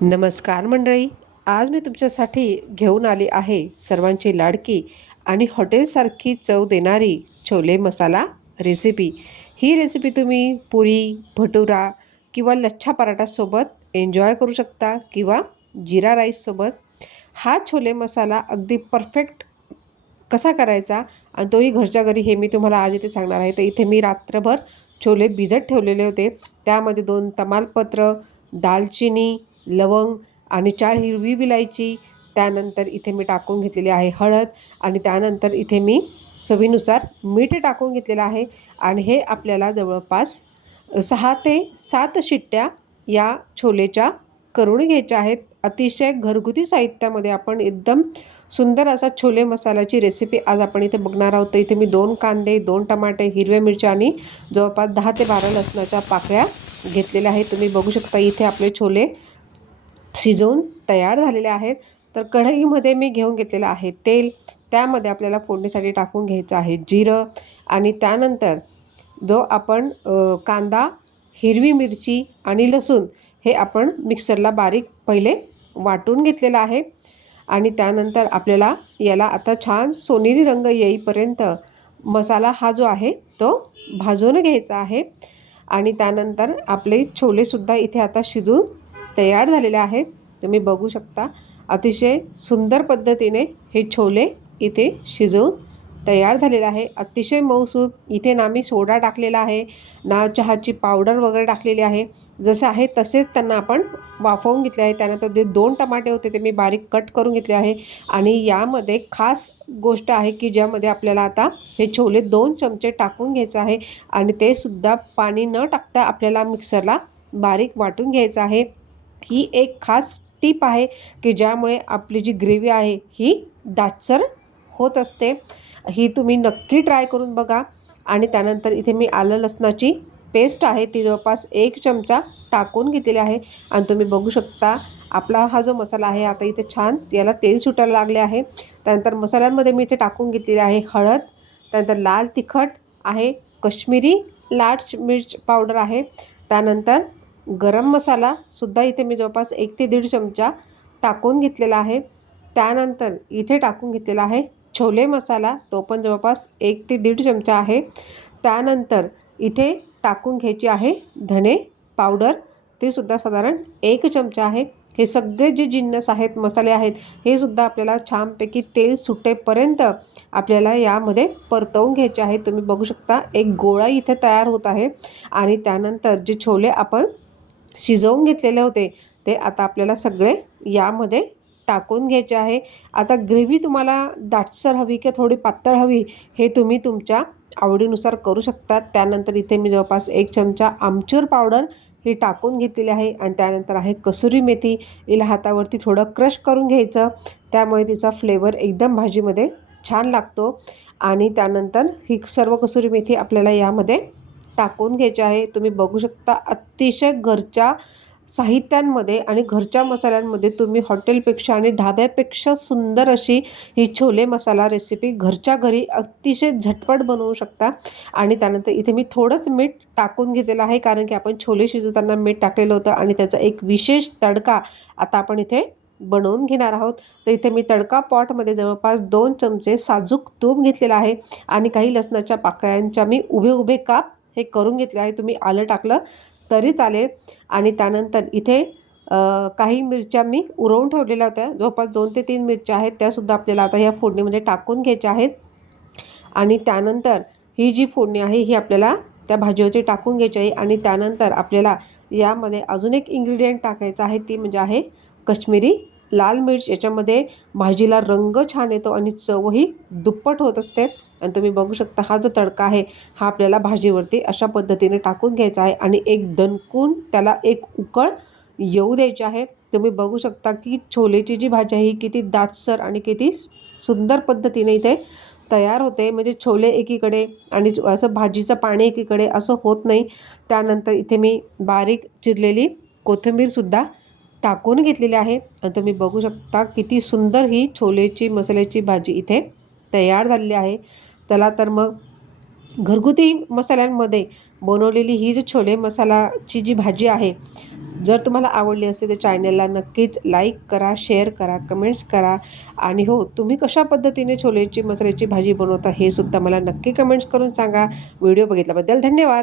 नमस्कार मंडळी. आज मी तुमच्यासाठी घेऊन आली आहे सर्वांची लाडकी आणि हॉटेलसारखी चव देणारी छोले मसाला रेसिपी. ही रेसिपी तुम्ही पुरी, भटुरा किंवा लच्छा पराठासोबत एन्जॉय करू शकता किंवा जिरा राईससोबत. हा छोले मसाला अगदी परफेक्ट कसा करायचा आणि तोही घरच्या घरी हे मी तुम्हाला आज इथे सांगणार आहे. तर इथे मी रात्रभर छोले भिजत ठेवलेले होते. त्यामध्ये 2 तमालपत्र, दालचिनी, लवंग आणि 4 हिरवी विलायची. त्यानंतर इथे मी टाकून घेतलेली आहे हळद आणि त्यानंतर इथे मी चवीनुसार मीठ टाकून घेतलेलं आहे. आणि हे आपल्याला जवळपास 6 ते 7 शिट्ट्या या छोलेच्या करून घ्यायच्या आहेत. अतिशय घरगुती साहित्यामध्ये आपण एकदम सुंदर असा छोले मसाल्याची रेसिपी आज आपण इथे बघणार आहोत. तर इथे मी 2 कांदे, 2 टमाटे, हिरव्या मिरच्या आणि जवळपास 10 ते 12 लसणाच्या पाकळ्या घेतलेल्या आहेत. तुम्ही बघू शकता इथे आपले छोले शिजवून तयार झालेले आहेत. तर कढईमध्ये मी घेऊन घेतलेलं आहे तेल. त्यामध्ये आपल्याला फोडणीसाठी टाकून घ्यायचं आहे जिरं आणि त्यानंतर जो आपण कांदा, हिरवी मिरची आणि लसूण हे आपण मिक्सरला बारीक पहिले वाटून घेतलेलं आहे. आणि त्यानंतर आपल्याला याला आता छान सोनेरी रंग येईपर्यंत मसाला हा जो आहे तो भाजून घ्यायचा आहे. आणि त्यानंतर आपले छोलेसुद्धा इथे आता शिजून तयार झालेले आहेत. तुम्ही बघू शकता अतिशय सुंदर पद्धतीने हे छोले इथे शिजवून तयार झालेले आहे. अतिशय मऊसूत. इथे ना मी सोडा टाकलेला आहे ना चहाची पावडर वगैरे टाकलेली आहे. जसे आहे तसेच त्यांना आपण वाफवून घेतले आहे. त्यानंतर जे 2 टमाटे होते ते मी बारीक कट करून घेतले आहे. आणि यामध्ये खास गोष्ट आहे की ज्यामध्ये आपल्याला आता हे छोले 2 चमचे टाकून घ्यायचं आहे आणि ते सुद्धा पाणी न टाकता आपल्याला मिक्सरला बारीक वाटून घ्यायचं आहे. ही एक खास टीप आहे की ज्यामुळे आपली जी ग्रेव्ही आहे ही दाटसर होत असते. ही तुम्ही नक्की ट्राय करून बघा. आणि त्यानंतर इथे मी आलं लसणाची पेस्ट आहे ती जवळपास 1 चमचा टाकून घेतलेली आहे. आणि तुम्ही बघू शकता आपला हा जो मसाला आहे आता इथे छान याला तेल सुटायला लागले आहे. त्यानंतर मसाल्यांमध्ये मी इथे टाकून घेतलेली आहे हळद, त्यानंतर लाल तिखट आहे, कश्मीरी लाल मिर्च पावडर आहे, त्यानंतर गरम मसालासुद्धा इथे मी जवळपास 1 ते 1.5 चमचा टाकून घेतलेला आहे. त्यानंतर इथे टाकून घेतलेला आहे छोले मसाला, तो पण जवळपास 1 ते 1.5 चमचा आहे. त्यानंतर इथे टाकून घ्यायची आहे धने पावडर, ते सुद्धा साधारण 1 चमचा आहे. हे सगळे जे जिन्नस आहेत, मसाले आहेत, हे सुद्धा आपल्याला छानपैकी तेल सुटेपर्यंत आपल्याला यामध्ये परतवून घ्यायचे आहेत. तुम्ही बघू शकता एक गोळा इथे तयार होत आहे. आणि त्यानंतर जे छोले आपण शिजवून घेतलेले होते ते आता आपल्याला सगळे यामध्ये टाकून घ्यायचे आहे. आता ग्रेव्ही तुम्हाला दाटसर हवी की थोडी पातळ हवी हे तुम्ही तुमच्या आवडीनुसार करू शकता. त्यानंतर इथे मी जवळपास 1 चमचा आमचूर पावडर ही टाकून घेतलेली आहे. आणि त्यानंतर आहे कसुरी मेथी. हिला हातावरती थोडं क्रश करून घ्यायचं, त्यामुळे तिचा फ्लेवर एकदम भाजीमध्ये छान लागतो. आणि त्यानंतर ही सर्व कसुरी मेथी आपल्याला यामध्ये टाकून घ्यायची आहे. तुम्ही बघू शकता अतिशय घरच्या साहित्यांमध्ये आणि घरच्या मसाल्यांमध्ये तुम्ही हॉटेलपेक्षा आणि ढाब्यापेक्षा सुंदर अशी ही छोले मसाला रेसिपी घरच्या घरी अतिशय झटपट बनवू शकता. आणि त्यानंतर इथे मी थोडंच मीठ टाकून घेतलेलं आहे कारण की आपण छोले शिजवताना मीठ टाकलेलं होतं आणि त्याचा एक विशेष तडका आता आपण इथे बनवून घेणार आहोत. तर इथे मी तडका पॉटमध्ये जवळपास 2 चमचे साजूक तूप घेतलेलं आहे आणि काही लसणाच्या पाकळ्यांच्या मी उभे उभे काप हे करून घेतले आहे. तुम्ही आलं टाकलं तरी चालेल. आणि त्यानंतर इथे काही मिरच्या मी उरवून ठेवलेल्या होत्या, जवळपास 2 ते 3 मिरच्या आहेत, त्यासुद्धा आपल्याला आता या फोडणीमध्ये टाकून घ्यायच्या आहेत. आणि त्यानंतर ही जी फोडणी आहे ही आपल्याला त्या भाजीवरती टाकून घ्यायची आहे. आणि त्यानंतर आपल्याला यामध्ये अजून एक इन्ग्रेडियंट टाकायचं आहे, ती म्हणजे आहे कश्मीरी लाल मिर्च. याच्यामध्ये भाजीला रंग छान येतो आणि चवही दुप्पट होत असते. आणि तुम्ही बघू शकता हा जो तडका आहे हा आपल्याला भाजीवरती अशा पद्धतीने टाकून घ्यायचा आहे आणि एक दणकून त्याला एक उकळ येऊ द्यायची आहे. तुम्ही बघू शकता की छोलेची जी भाजी आहे ही किती दाटसर आणि किती सुंदर पद्धतीने इथे तयार होते. म्हणजे छोले एकीकडे आणि असं भाजीचं पाणी एकीकडे असं होत नाही. त्यानंतर इथे मी बारीक चिरलेली कोथिंबीरसुद्धा टाकून घेतलेली आहे. आणि तुम्ही बघू शकता किती सुंदर ही छोलेची मसाल्याची भाजी इथे तयार झालेली आहे. चला तर मग घरगुती मसाल्यांमध्ये बनवलेली ही जी छोले मसालाची जी भाजी आहे जर तुम्हाला आवडली असेल तर चॅनलला नक्कीच लाईक करा, शेअर करा, कमेंट्स करा आणि हो, तुम्ही कशा पद्धतीने छोलेची मसाल्याची भाजी बनवता हे सुद्धा मला नक्की कमेंट्स करून सांगा. व्हिडिओ बघितल्याबद्दल धन्यवाद.